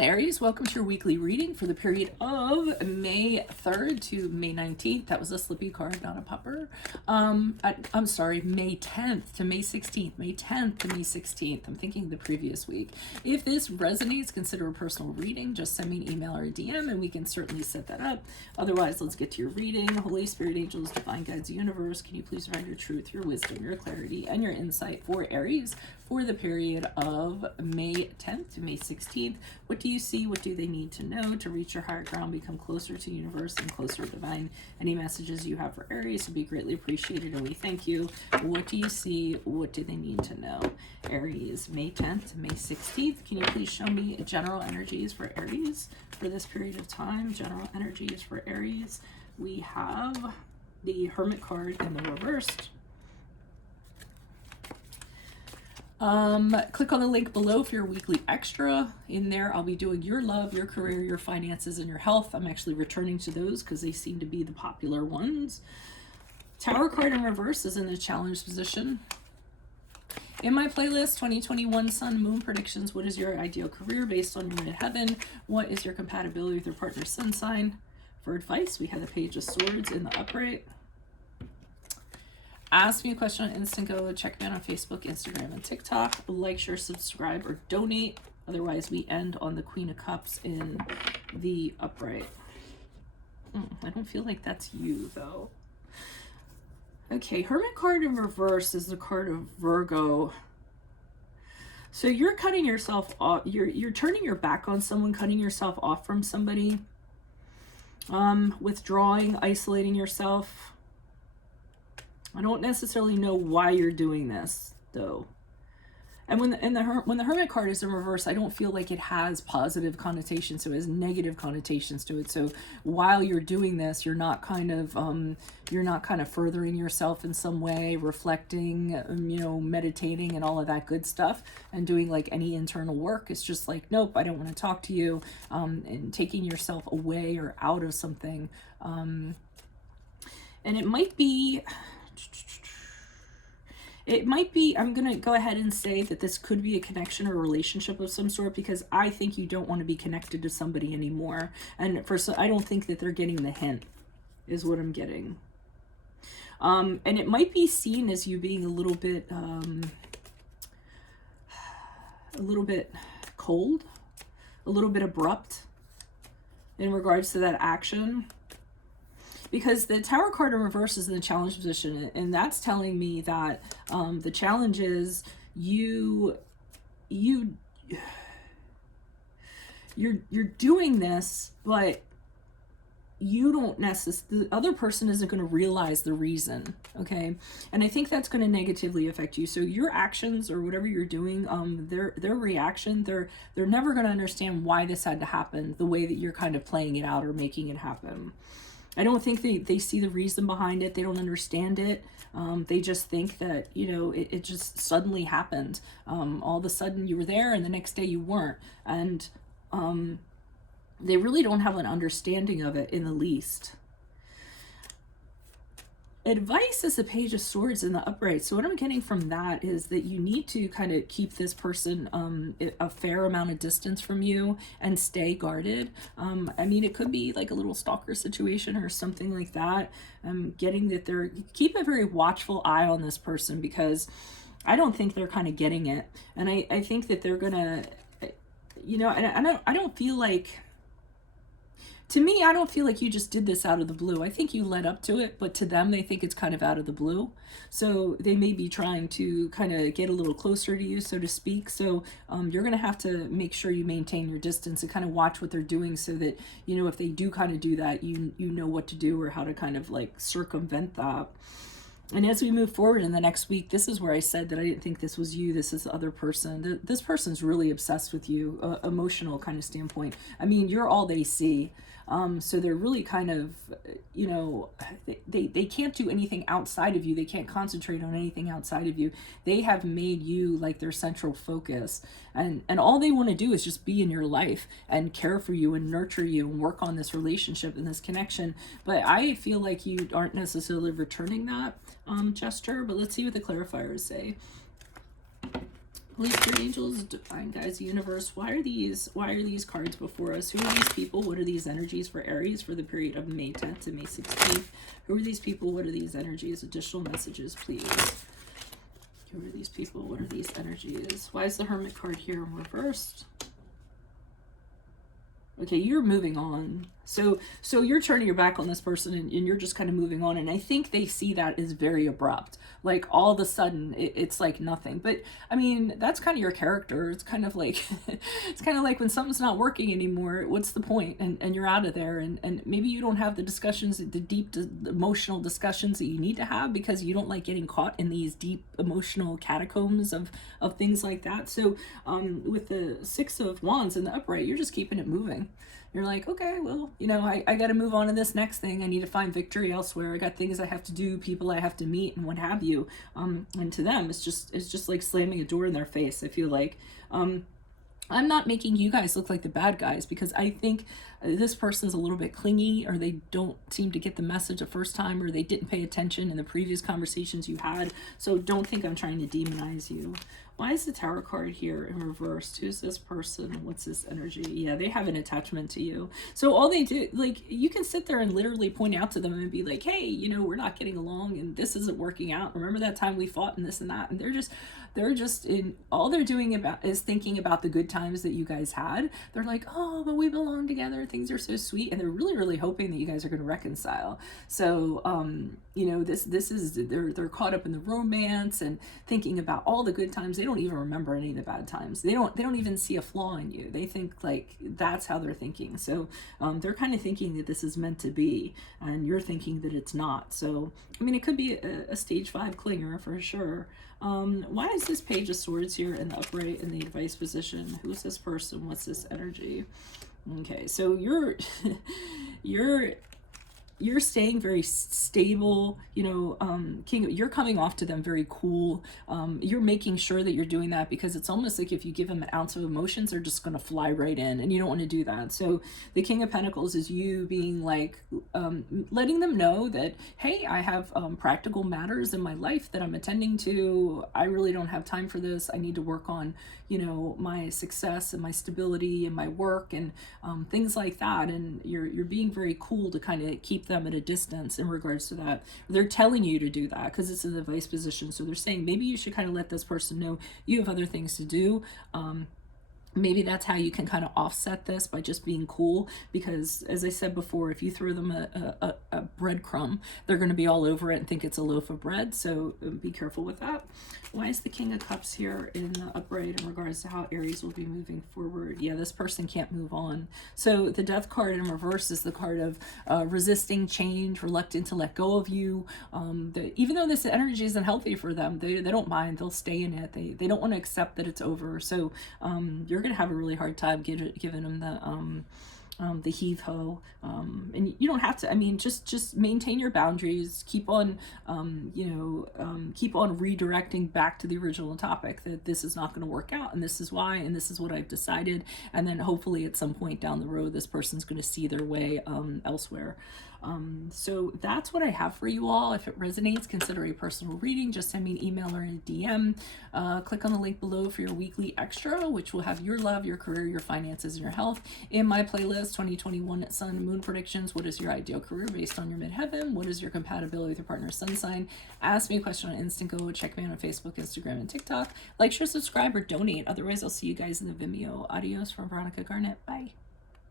Aries, welcome to your weekly reading for the period of May 3rd to May 19th. That was a slippy card, not a pupper. I'm sorry, May 10th to May 16th. May 10th to May 16th. I'm thinking the previous week. If this resonates, consider a personal reading. Just send me an email or a DM and we can certainly set that up. Otherwise, let's get to your reading. Holy Spirit, angels, divine guides, universe, can you please provide your truth, your wisdom, your clarity, and your insight for Aries for the period of May 10th to May 16th. What do you see? What do they need to know to reach your higher ground, become closer to universe and closer to divine? Any messages you have for Aries would be greatly appreciated and we thank you. What do you see? What do they need to know? Aries, May 10th to May 16th. Can you please show me general energies for Aries for this period of time? General energies for Aries. We have the Hermit card in the reversed. Click on the link below for your weekly extra. In there, I'll be doing your love, your career, your finances, and your health. I'm actually returning to those because they seem to be the popular ones. Tower card in reverse is in the challenge position. In my playlist, 2021 Sun Moon predictions. What is your ideal career based on your midheaven? What is your compatibility with your partner's sun sign? For advice, we have the Page of Swords in the upright. Ask me a question on Instant Go. Check me out on Facebook, Instagram, and TikTok. Like, share, subscribe, or donate. Otherwise, we end on the Queen of Cups in the upright. I don't feel like that's you, though. Okay, Hermit card in reverse is the card of Virgo. So you're cutting yourself off. You're turning your back on someone, cutting yourself off from somebody. Withdrawing, isolating yourself. I don't necessarily know why you're doing this, though. And when the Hermit card is in reverse, I don't feel like it has positive connotations, so it has negative connotations to it. So while you're doing this, you're not kind of furthering yourself in some way, reflecting, meditating and all of that good stuff, and doing like any internal work. It's just like, nope, I don't want to talk to you, and taking yourself away or out of something. And it might be, I'm going to go ahead and say that this could be a connection or a relationship of some sort, because I think you don't want to be connected to somebody anymore. And I don't think that they're getting the hint, is what I'm getting. And it might be seen as you being a little bit cold, a little bit abrupt in regards to that action. Because the Tower card in reverse is in the challenge position, and that's telling me that the challenge is you're doing this, but you don't necessarily, the other person isn't going to realize the reason, okay? And I think that's going to negatively affect you. So your actions or whatever you're doing, their reaction, they're never going to understand why this had to happen the way that you're kind of playing it out or making it happen. I don't think they see the reason behind it. They don't understand it. They just think that, it just suddenly happened. All of a sudden you were there and the next day you weren't. And they really don't have an understanding of it in the least. Advice is the Page of Swords in the upright. So what I'm getting from that is that you need to kind of keep this person a fair amount of distance from you and stay guarded. I mean, it could be like a little stalker situation or something like that. I'm getting that keep a very watchful eye on this person, because I don't think they're kind of getting it. And I think that they're gonna, I don't feel like, to me, I don't feel like you just did this out of the blue. I think you led up to it, but to them, they think it's kind of out of the blue. So they may be trying to kind of get a little closer to you, so to speak. So you're going to have to make sure you maintain your distance and kind of watch what they're doing, so that, if they do kind of do that, you know what to do or how to kind of like circumvent that. And as we move forward in the next week, this is where I said that I didn't think this was you. This is the other person. This person's really obsessed with you, emotional kind of standpoint. I mean, you're all they see. So they're really kind of, they can't do anything outside of you. They can't concentrate on anything outside of you. They have made you like their central focus. And all they want to do is just be in your life and care for you and nurture you and work on this relationship and this connection. But I feel like you aren't necessarily returning that gesture. But let's see what the clarifiers say. Holy Spirit, angels, divine guides, universe. Why are these cards before us? Who are these people? What are these energies for Aries for the period of May 10th to May 16th? Who are these people? What are these energies? Additional messages, please. Who are these people? What are these energies? Why is the Hermit card here in reversed? Okay, you're moving on. So you're turning your back on this person, and you're just kind of moving on. And I think they see that as very abrupt. Like all of a sudden it's like nothing. But I mean, that's kind of your character. It's kind of like, it's kind of like when something's not working anymore, what's the point? And you're out of there. And maybe you don't have the discussions, the deep emotional discussions that you need to have, because you don't like getting caught in these deep emotional catacombs of things like that. So with the Six of Wands in the upright, you're just keeping it moving. You're like, okay, well, you know, I got to move on to this next thing. I need to find victory elsewhere. I got things I have to do, people I have to meet, and what have you. And to them, it's just like slamming a door in their face. I feel like I'm not making you guys look like the bad guys, because I think this person's a little bit clingy, or they don't seem to get the message the first time, or they didn't pay attention in the previous conversations you had. So don't think I'm trying to demonize you. Why is the Tower card here in reverse? Who's this person? What's this energy? Yeah, they have an attachment to you. So all they do, like, you can sit there and literally point out to them and be like, hey, you know, we're not getting along and this isn't working out. Remember that time we fought and this and that? And they're just in, all they're doing is thinking about the good times that you guys had. They're like, oh, but we belong together. Things are so sweet. And they're really, really hoping that you guys are going to reconcile. So, you know, this is, they're caught up in the romance and thinking about all the good times. They don't even remember any of the bad times. They don't even see a flaw in you. They think like that's how they're thinking. So they're kind of thinking that this is meant to be, and you're thinking that it's not. So I mean, it could be a stage 5 clinger for sure. Why is this Page of Swords here in the upright in the advice position? Who's this person? What's this energy? Okay, so you're staying very stable, you know, King, you're coming off to them very cool. You're making sure that you're doing that, because it's almost like if you give them an ounce of emotions, they're just going to fly right in, and you don't want to do that. So the King of Pentacles is you being like, letting them know that, hey, I have practical matters in my life that I'm attending to. I really don't have time for this. I need to work on, you know, my success and my stability and my work and things like that. And you're being very cool to kind of keep them at a distance in regards to that. They're telling you to do that because it's an advice position. So they're saying maybe you should kind of let this person know you have other things to do. Maybe that's how you can kind of offset this, by just being cool, because as I said before, if you throw them a breadcrumb, they're going to be all over it and think it's a loaf of bread. So be careful with that. Why is the King of Cups here in the upright in regards to how Aries will be moving forward? Yeah, this person can't move on. So the Death card in reverse is the card of resisting change, reluctant to let go of you. Even though this energy isn't healthy for them, they don't mind. They'll stay in it. They don't want to accept that it's over. So you're going to have a really hard time giving them the heave-ho, and you don't have to. I mean, just maintain your boundaries. Keep on, keep on redirecting back to the original topic, that this is not going to work out, and this is why, and this is what I've decided. And then hopefully at some point down the road, this person's going to see their way elsewhere. So that's what I have for you all. If it resonates, consider a personal reading. Just send me an email or a DM. Click on the link below for your weekly extra, which will have your love, your career, your finances, and your health. In my playlist, 2021 Sun and Moon Predictions. What is your ideal career based on your midheaven? What is your compatibility with your partner's sun sign? Ask me a question on Instant Go. Check me out on Facebook, Instagram, and TikTok. Like, share, subscribe, or donate. Otherwise, I'll see you guys in the Vimeo. Adios from Veronica Garnett. Bye.